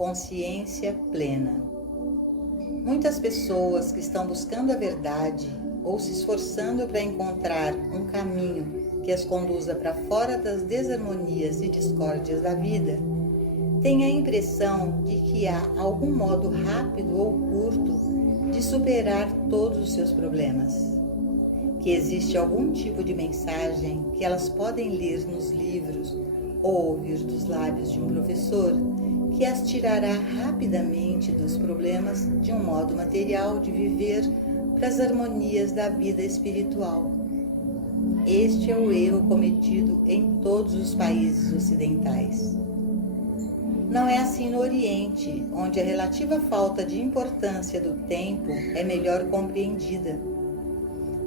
Consciência plena. Muitas pessoas que estão buscando a verdade ou se esforçando para encontrar um caminho que as conduza para fora das desarmonias e discórdias da vida, têm a impressão de que há algum modo rápido ou curto de superar todos os seus problemas. Que existe algum tipo de mensagem que elas podem ler nos livros ou ouvir dos lábios de um professor que as tirará rapidamente dos problemas de um modo material de viver para as harmonias da vida espiritual. Este é o erro cometido em todos os países ocidentais. Não é assim no Oriente, onde a relativa falta de importância do tempo é melhor compreendida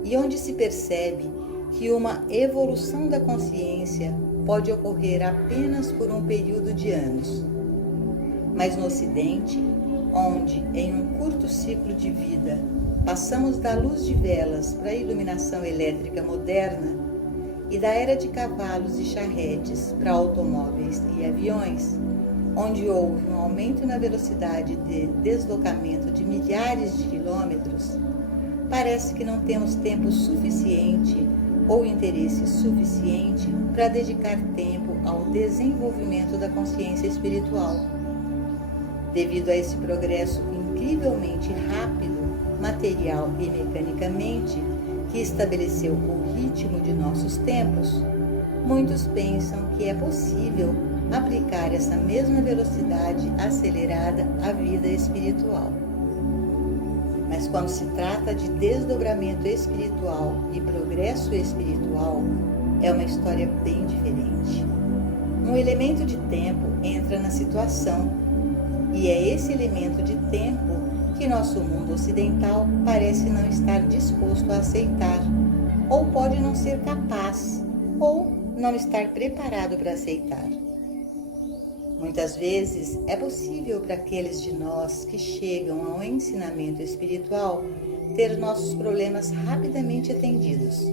e onde se percebe que uma evolução da consciência pode ocorrer apenas por um período de anos. Mas no Ocidente, onde em um curto ciclo de vida passamos da luz de velas para a iluminação elétrica moderna e da era de cavalos e charretes para automóveis e aviões, onde houve um aumento na velocidade de deslocamento de milhares de quilômetros, parece que não temos tempo suficiente ou interesse suficiente para dedicar tempo ao desenvolvimento da consciência espiritual. Devido a esse progresso incrivelmente rápido, material e mecanicamente, que estabeleceu o ritmo de nossos tempos, muitos pensam que é possível aplicar essa mesma velocidade acelerada à vida espiritual. Mas quando se trata de desdobramento espiritual e progresso espiritual, é uma história bem diferente. Um elemento de tempo entra na situação, e é esse elemento de tempo que nosso mundo ocidental parece não estar disposto a aceitar, ou pode não ser capaz, ou não estar preparado para aceitar. Muitas vezes é possível para aqueles de nós que chegam ao ensinamento espiritual ter nossos problemas rapidamente atendidos,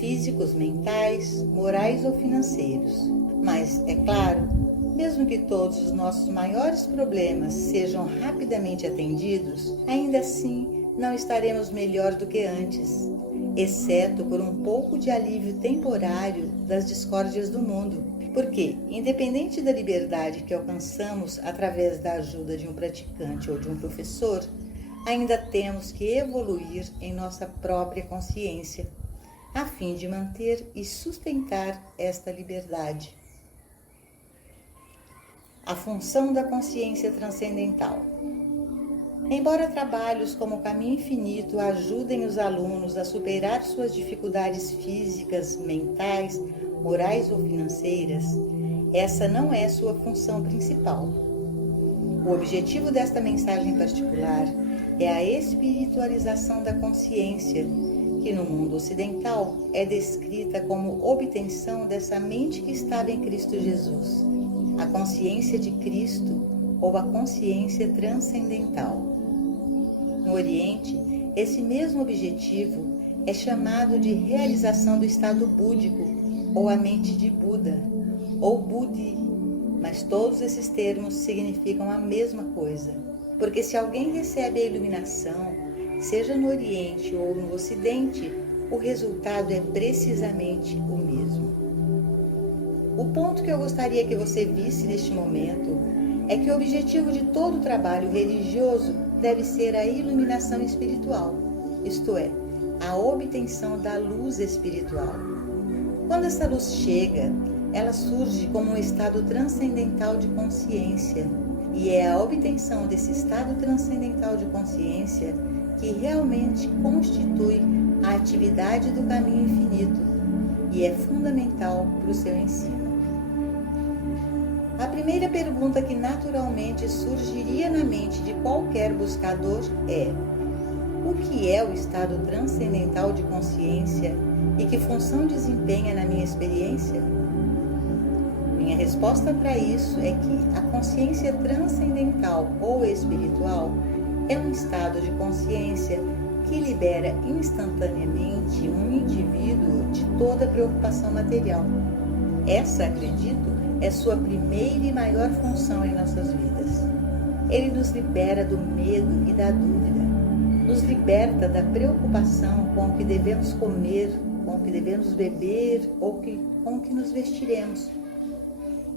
físicos, mentais, morais ou financeiros. Mas, é claro, mesmo que todos os nossos maiores problemas sejam rapidamente atendidos, ainda assim não estaremos melhor do que antes, exceto por um pouco de alívio temporário das discórdias do mundo. Porque, independente da liberdade que alcançamos através da ajuda de um praticante ou de um professor, ainda temos que evoluir em nossa própria consciência, a fim de manter e sustentar esta liberdade. A função da consciência transcendental. Embora trabalhos como o Caminho Infinito ajudem os alunos a superar suas dificuldades físicas, mentais, morais ou financeiras, essa não é sua função principal. O objetivo desta mensagem particular é a espiritualização da consciência, que no mundo ocidental é descrita como obtenção dessa mente que estava em Cristo Jesus, a consciência de Cristo ou a consciência transcendental. No Oriente, esse mesmo objetivo é chamado de realização do estado búdico, ou a mente de Buda, ou Budi, mas todos esses termos significam a mesma coisa, porque se alguém recebe a iluminação, seja no Oriente ou no Ocidente, o resultado é precisamente o mesmo. O ponto que eu gostaria que você visse neste momento é que o objetivo de todo trabalho religioso deve ser a iluminação espiritual, isto é, a obtenção da luz espiritual. Quando essa luz chega, ela surge como um estado transcendental de consciência, e é a obtenção desse estado transcendental de consciência que realmente constitui a atividade do caminho infinito e é fundamental para o seu ensino. A primeira pergunta que naturalmente surgiria na mente de qualquer buscador é: o que é o estado transcendental de consciência e que função desempenha na minha experiência? Minha resposta para isso é que a consciência transcendental ou espiritual é um estado de consciência que libera instantaneamente um indivíduo de toda preocupação material. Essa, acredito, é sua primeira e maior função em nossas vidas. Ele nos libera do medo e da dúvida, nos liberta da preocupação com o que devemos comer, com o que devemos beber ou com o que nos vestiremos.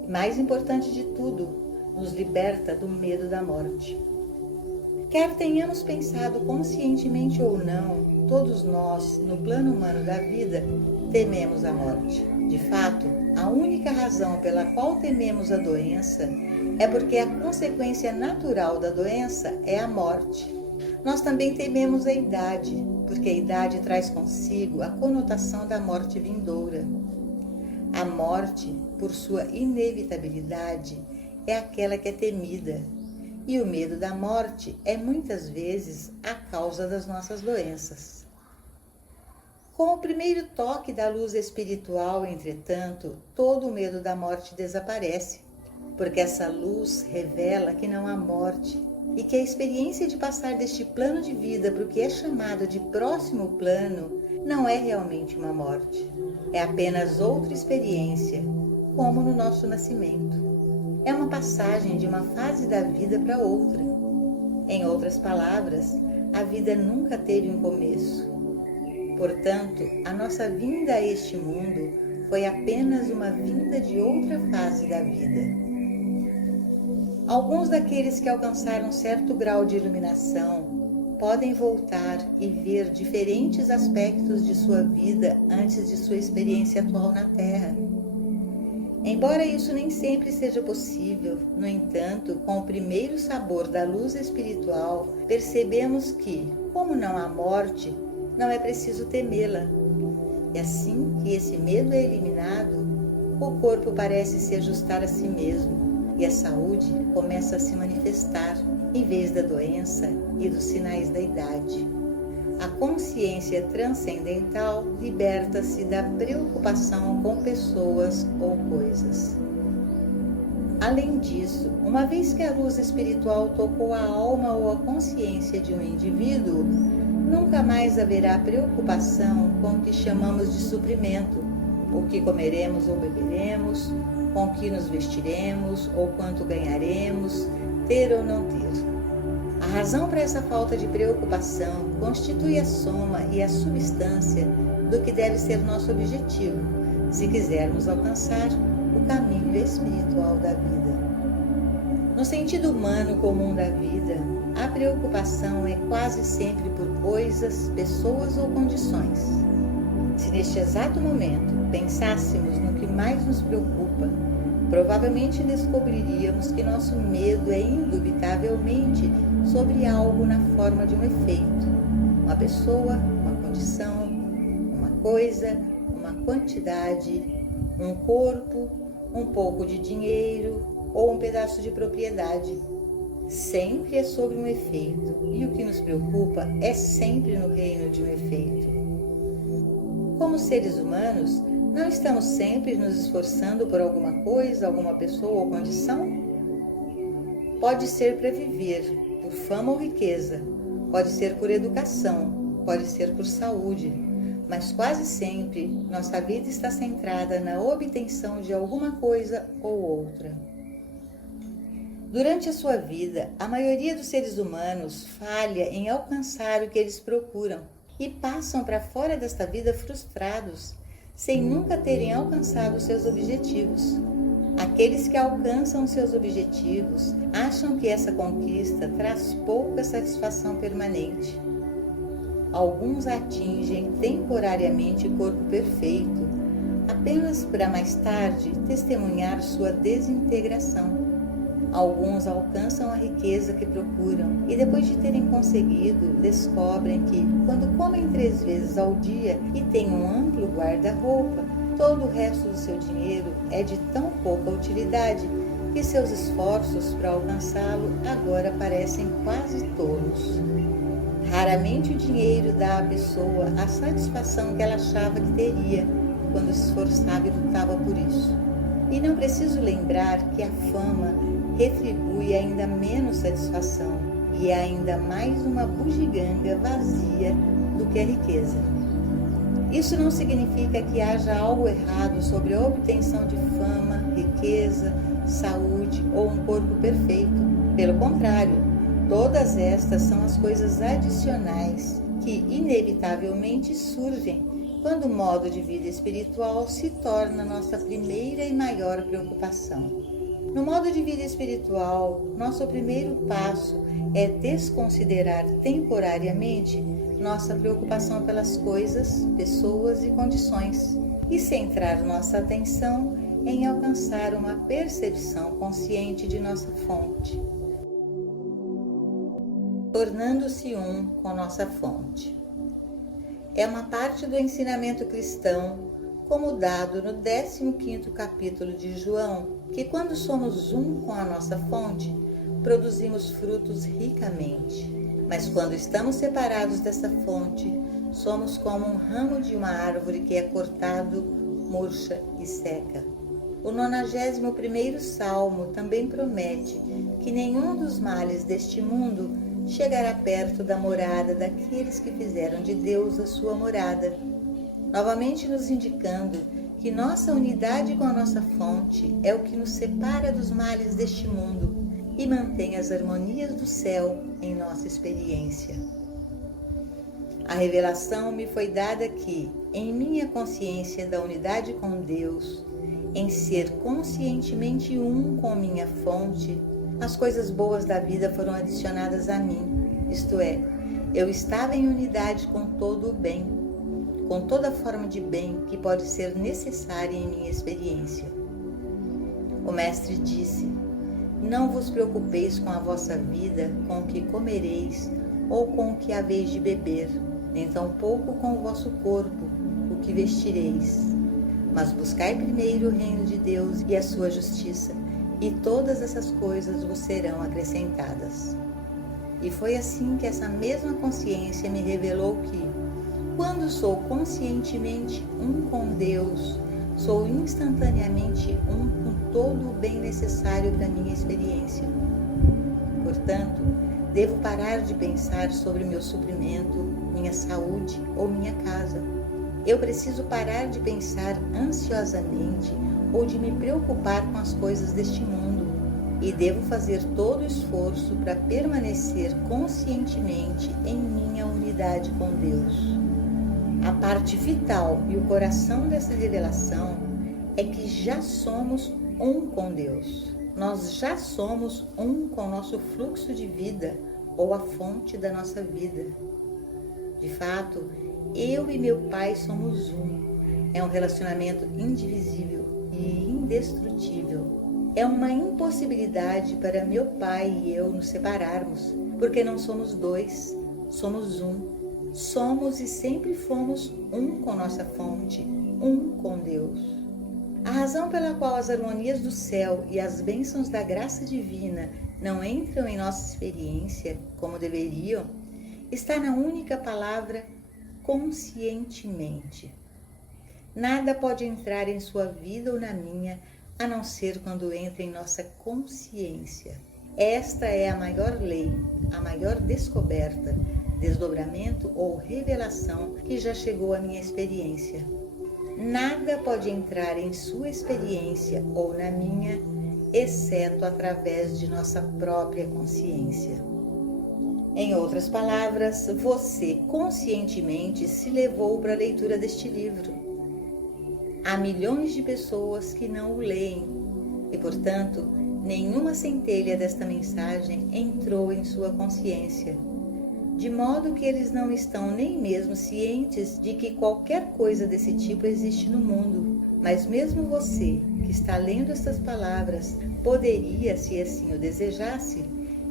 E mais importante de tudo, nos liberta do medo da morte. Quer tenhamos pensado conscientemente ou não, todos nós, no plano humano da vida, tememos a morte. De fato, a única razão pela qual tememos a doença é porque a consequência natural da doença é a morte. Nós também tememos a idade, porque a idade traz consigo a conotação da morte vindoura. A morte, por sua inevitabilidade, é aquela que é temida, e o medo da morte é muitas vezes a causa das nossas doenças. Com o primeiro toque da luz espiritual, entretanto, todo o medo da morte desaparece, porque essa luz revela que não há morte e que a experiência de passar deste plano de vida para o que é chamado de próximo plano não é realmente uma morte, é apenas outra experiência, como no nosso nascimento. É uma passagem de uma fase da vida para outra. Em outras palavras, a vida nunca teve um começo. Portanto, a nossa vinda a este mundo foi apenas uma vinda de outra fase da vida. Alguns daqueles que alcançaram certo grau de iluminação podem voltar e ver diferentes aspectos de sua vida antes de sua experiência atual na Terra. Embora isso nem sempre seja possível, no entanto, com o primeiro sabor da luz espiritual, percebemos que, como não há morte, não é preciso temê-la. E assim que esse medo é eliminado, o corpo parece se ajustar a si mesmo e a saúde começa a se manifestar em vez da doença e dos sinais da idade. A consciência transcendental liberta-se da preocupação com pessoas ou coisas. Além disso, uma vez que a luz espiritual tocou a alma ou a consciência de um indivíduo, nunca mais haverá preocupação com o que chamamos de suprimento, o que comeremos ou beberemos, com o que nos vestiremos ou quanto ganharemos, ter ou não ter. A razão para essa falta de preocupação constitui a soma e a substância do que deve ser nosso objetivo, se quisermos alcançar o caminho espiritual da vida. No sentido humano comum da vida, a preocupação é quase sempre por coisas, pessoas ou condições. Se neste exato momento pensássemos no que mais nos preocupa, provavelmente descobriríamos que nosso medo é indubitavelmente sobre algo na forma de um efeito, uma pessoa, uma condição, uma coisa, uma quantidade, um corpo, um pouco de dinheiro ou um pedaço de propriedade. Sempre é sobre um efeito, e o que nos preocupa é sempre no reino de um efeito. Como seres humanos, não estamos sempre nos esforçando por alguma coisa, alguma pessoa ou condição? Pode ser para viver, por fama ou riqueza, pode ser por educação, pode ser por saúde, mas quase sempre nossa vida está centrada na obtenção de alguma coisa ou outra. Durante a sua vida, a maioria dos seres humanos falha em alcançar o que eles procuram e passam para fora desta vida frustrados, sem nunca terem alcançado seus objetivos. Aqueles que alcançam seus objetivos acham que essa conquista traz pouca satisfação permanente. Alguns atingem temporariamente o corpo perfeito, apenas para mais tarde testemunhar sua desintegração. Alguns alcançam a riqueza que procuram e depois de terem conseguido, descobrem que, quando comem 3 vezes ao dia e têm um amplo guarda-roupa, todo o resto do seu dinheiro é de tão pouca utilidade que seus esforços para alcançá-lo agora parecem quase tolos. Raramente o dinheiro dá à pessoa a satisfação que ela achava que teria quando se esforçava e lutava por isso. E não preciso lembrar que a fama retribui ainda menos satisfação e é ainda mais uma bugiganga vazia do que a riqueza. Isso não significa que haja algo errado sobre a obtenção de fama, riqueza, saúde ou um corpo perfeito. Pelo contrário, todas estas são as coisas adicionais que inevitavelmente surgem quando o modo de vida espiritual se torna nossa primeira e maior preocupação. No modo de vida espiritual, nosso primeiro passo é desconsiderar temporariamente nossa preocupação pelas coisas, pessoas e condições e centrar nossa atenção em alcançar uma percepção consciente de nossa fonte, tornando-se um com nossa fonte. É uma parte do ensinamento cristão, como dado no 15º capítulo de João, que quando somos um com a nossa fonte, produzimos frutos ricamente. Mas quando estamos separados dessa fonte, somos como um ramo de uma árvore que é cortado, murcha e seca. O 91º Salmo também promete que nenhum dos males deste mundo chegará perto da morada daqueles que fizeram de Deus a sua morada, novamente nos indicando que nossa unidade com a nossa fonte é o que nos separa dos males deste mundo e mantém as harmonias do céu em nossa experiência. A revelação me foi dada que, em minha consciência da unidade com Deus, em ser conscientemente um com minha fonte, as coisas boas da vida foram adicionadas a mim, isto é, eu estava em unidade com todo o bem, com toda forma de bem que pode ser necessária em minha experiência. O Mestre disse: não vos preocupeis com a vossa vida, com o que comereis ou com o que haveis de beber, nem tampouco com o vosso corpo, o que vestireis. Mas buscai primeiro o reino de Deus e a sua justiça, e todas essas coisas vos serão acrescentadas. E foi assim que essa mesma consciência me revelou que, quando sou conscientemente um com Deus, sou instantaneamente um com todo o bem necessário para minha experiência. Portanto, devo parar de pensar sobre meu suprimento, minha saúde ou minha casa. Eu preciso parar de pensar ansiosamente ou de me preocupar com as coisas deste mundo e devo fazer todo o esforço para permanecer conscientemente em minha unidade com Deus. A parte vital e o coração dessa revelação é que já somos um com Deus. Nós já somos um com o nosso fluxo de vida ou a fonte da nossa vida. De fato, eu e meu Pai somos um. É um relacionamento indivisível e indestrutível. É uma impossibilidade para meu Pai e eu nos separarmos, porque não somos dois, somos um. Somos e sempre fomos um com nossa fonte, um com Deus. A razão pela qual as harmonias do céu e as bênçãos da graça divina não entram em nossa experiência como deveriam, está na única palavra conscientemente. Nada pode entrar em sua vida ou na minha, a não ser quando entra em nossa consciência. Esta é a maior lei, a maior descoberta, desdobramento ou revelação que já chegou à minha experiência. Nada pode entrar em sua experiência ou na minha, exceto através de nossa própria consciência. Em outras palavras, você conscientemente se levou para a leitura deste livro. Há milhões de pessoas que não o leem e, portanto, nenhuma centelha desta mensagem entrou em sua consciência, de modo que eles não estão nem mesmo cientes de que qualquer coisa desse tipo existe no mundo. Mas mesmo você, que está lendo estas palavras, poderia, se assim o desejasse,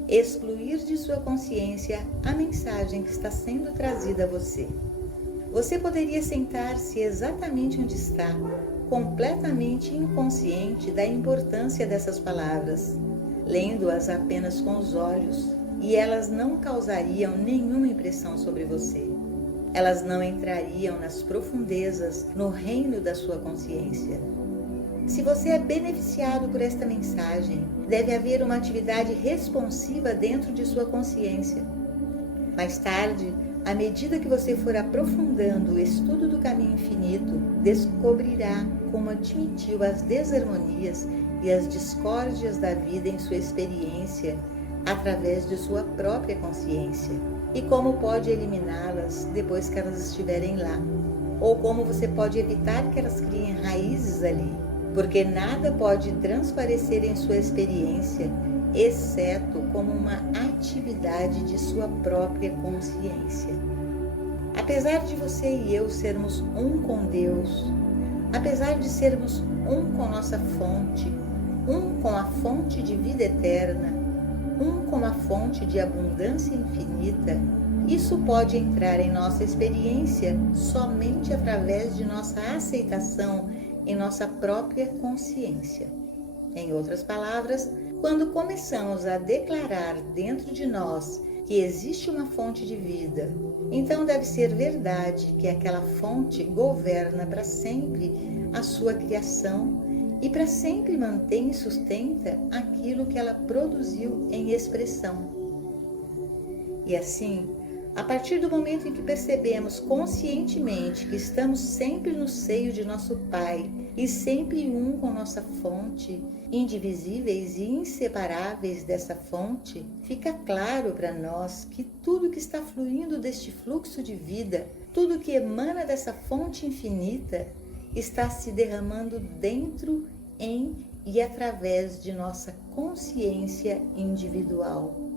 excluir de sua consciência a mensagem que está sendo trazida a você. Você poderia sentar-se exatamente onde está, completamente inconsciente da importância dessas palavras, lendo-as apenas com os olhos, e elas não causariam nenhuma impressão sobre você. Elas não entrariam nas profundezas, no reino da sua consciência. Se você é beneficiado por esta mensagem, deve haver uma atividade responsiva dentro de sua consciência. Mais tarde, à medida que você for aprofundando o estudo do caminho infinito, descobrirá como admitiu as desarmonias e as discórdias da vida em sua experiência, através de sua própria consciência e como pode eliminá-las depois que elas estiverem lá, ou como você pode evitar que elas criem raízes ali, porque nada pode transparecer em sua experiência, exceto como uma atividade de sua própria consciência. Apesar de você e eu sermos um com Deus, apesar de sermos um com nossa fonte, um com a fonte de vida eterna, um com a fonte de abundância infinita, isso pode entrar em nossa experiência somente através de nossa aceitação em nossa própria consciência. Em outras palavras, quando começamos a declarar dentro de nós que existe uma fonte de vida, então deve ser verdade que aquela fonte governa para sempre a sua criação e para sempre mantém e sustenta aquilo que ela produziu em expressão. E assim, a partir do momento em que percebemos conscientemente que estamos sempre no seio de nosso Pai e sempre um com nossa fonte, indivisíveis e inseparáveis dessa fonte, fica claro para nós que tudo que está fluindo deste fluxo de vida, tudo que emana dessa fonte infinita, está se derramando dentro, em e através de nossa consciência individual.